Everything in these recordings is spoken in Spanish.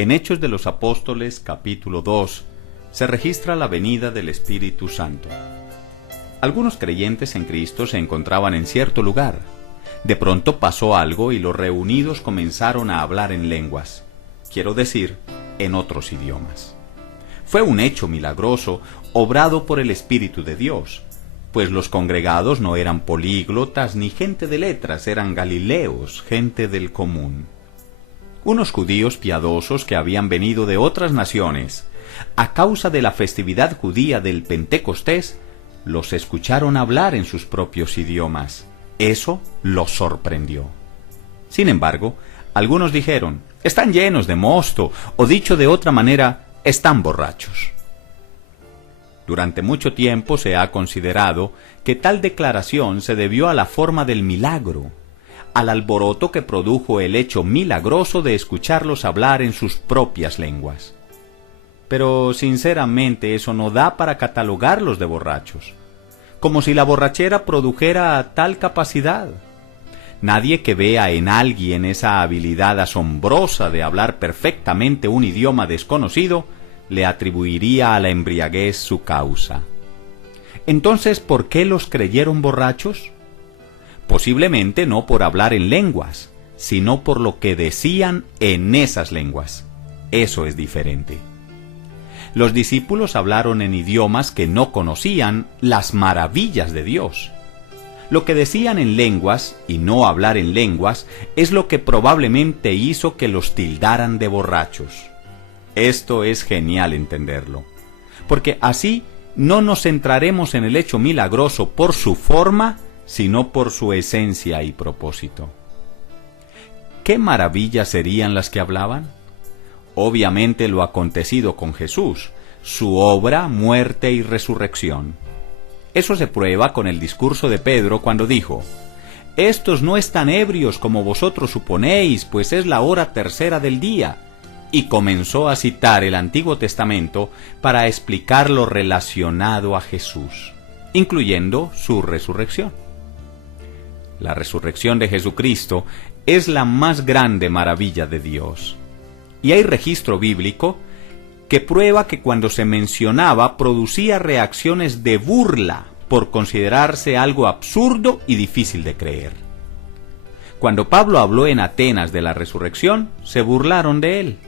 En Hechos de los Apóstoles, capítulo 2, se registra la venida del Espíritu Santo. Algunos creyentes en Cristo se encontraban en cierto lugar. De pronto pasó algo y los reunidos comenzaron a hablar en lenguas, quiero decir, en otros idiomas. Fue un hecho milagroso, obrado por el Espíritu de Dios, pues los congregados no eran políglotas ni gente de letras, eran galileos, gente del común. Unos judíos piadosos que habían venido de otras naciones, a causa de la festividad judía del Pentecostés, los escucharon hablar en sus propios idiomas. Eso los sorprendió. Sin embargo, algunos dijeron, están llenos de mosto, o dicho de otra manera, están borrachos. Durante mucho tiempo se ha considerado que tal declaración se debió a la forma del milagro, al alboroto que produjo el hecho milagroso de escucharlos hablar en sus propias lenguas. Pero sinceramente eso no da para catalogarlos de borrachos, como si la borrachera produjera tal capacidad. Nadie que vea en alguien esa habilidad asombrosa de hablar perfectamente un idioma desconocido, le atribuiría a la embriaguez su causa. Entonces, ¿por qué los creyeron borrachos? Posiblemente no por hablar en lenguas, sino por lo que decían en esas lenguas. Eso es diferente. Los discípulos hablaron en idiomas que no conocían las maravillas de Dios. Lo que decían en lenguas y no hablar en lenguas es lo que probablemente hizo que los tildaran de borrachos. Esto es genial entenderlo, porque así no nos centraremos en el hecho milagroso por su forma, sino por su esencia y propósito. ¿Qué maravillas serían las que hablaban? Obviamente lo acontecido con Jesús, su obra, muerte y resurrección. Eso se prueba con el discurso de Pedro cuando dijo, «Estos no están ebrios como vosotros suponéis, pues es la hora tercera del día», y comenzó a citar el Antiguo Testamento para explicar lo relacionado a Jesús, incluyendo su resurrección. La resurrección de Jesucristo es la más grande maravilla de Dios. Y hay registro bíblico que prueba que cuando se mencionaba producía reacciones de burla por considerarse algo absurdo y difícil de creer. Cuando Pablo habló en Atenas de la resurrección, se burlaron de él.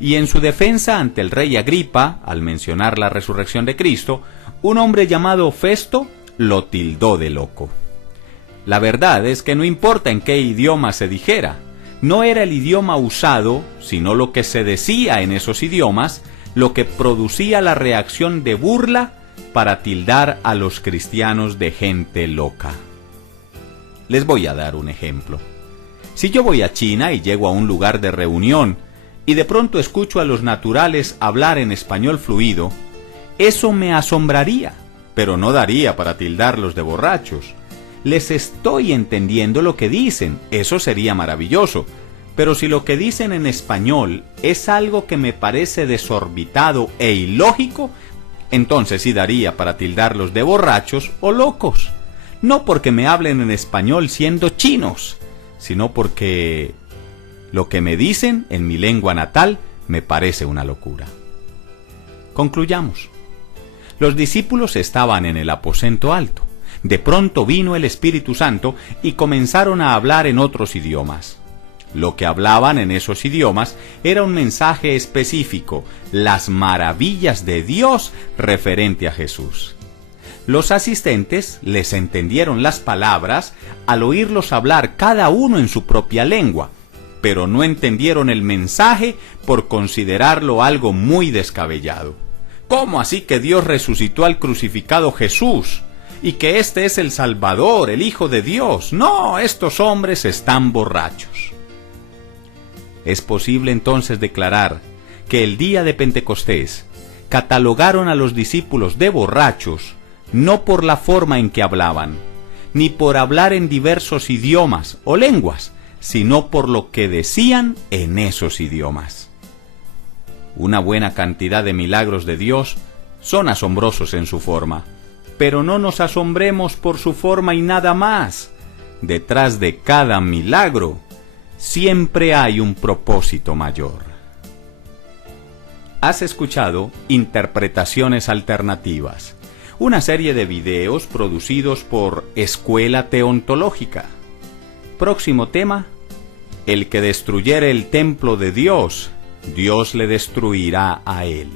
Y en su defensa ante el rey Agripa, al mencionar la resurrección de Cristo, un hombre llamado Festo lo tildó de loco. La verdad es que no importa en qué idioma se dijera, no era el idioma usado, sino lo que se decía en esos idiomas, lo que producía la reacción de burla para tildar a los cristianos de gente loca. Les voy a dar un ejemplo. Si yo voy a China y llego a un lugar de reunión y de pronto escucho a los naturales hablar en español fluido, eso me asombraría, pero no daría para tildarlos de borrachos. Les estoy entendiendo lo que dicen, eso sería maravilloso, pero si lo que dicen en español es algo que me parece desorbitado e ilógico, entonces sí daría para tildarlos de borrachos o locos. No porque me hablen en español siendo chinos, sino porque lo que me dicen en mi lengua natal me parece una locura. Concluyamos. Los discípulos estaban en el aposento alto. De pronto vino el Espíritu Santo y comenzaron a hablar en otros idiomas. Lo que hablaban en esos idiomas era un mensaje específico, las maravillas de Dios referente a Jesús. Los asistentes les entendieron las palabras al oírlos hablar cada uno en su propia lengua, pero no entendieron el mensaje por considerarlo algo muy descabellado. ¿Cómo así que Dios resucitó al crucificado Jesús? Y que este es el Salvador, el Hijo de Dios. No, estos hombres están borrachos. Es posible entonces declarar que el día de Pentecostés catalogaron a los discípulos de borrachos no por la forma en que hablaban, ni por hablar en diversos idiomas o lenguas, sino por lo que decían en esos idiomas. Una buena cantidad de milagros de Dios son asombrosos en su forma, pero no nos asombremos por su forma y nada más. Detrás de cada milagro siempre hay un propósito mayor. Has escuchado Interpretaciones Alternativas, una serie de videos producidos por Escuela Teontológica. Próximo tema: el que destruyere el templo de Dios, Dios le destruirá a él.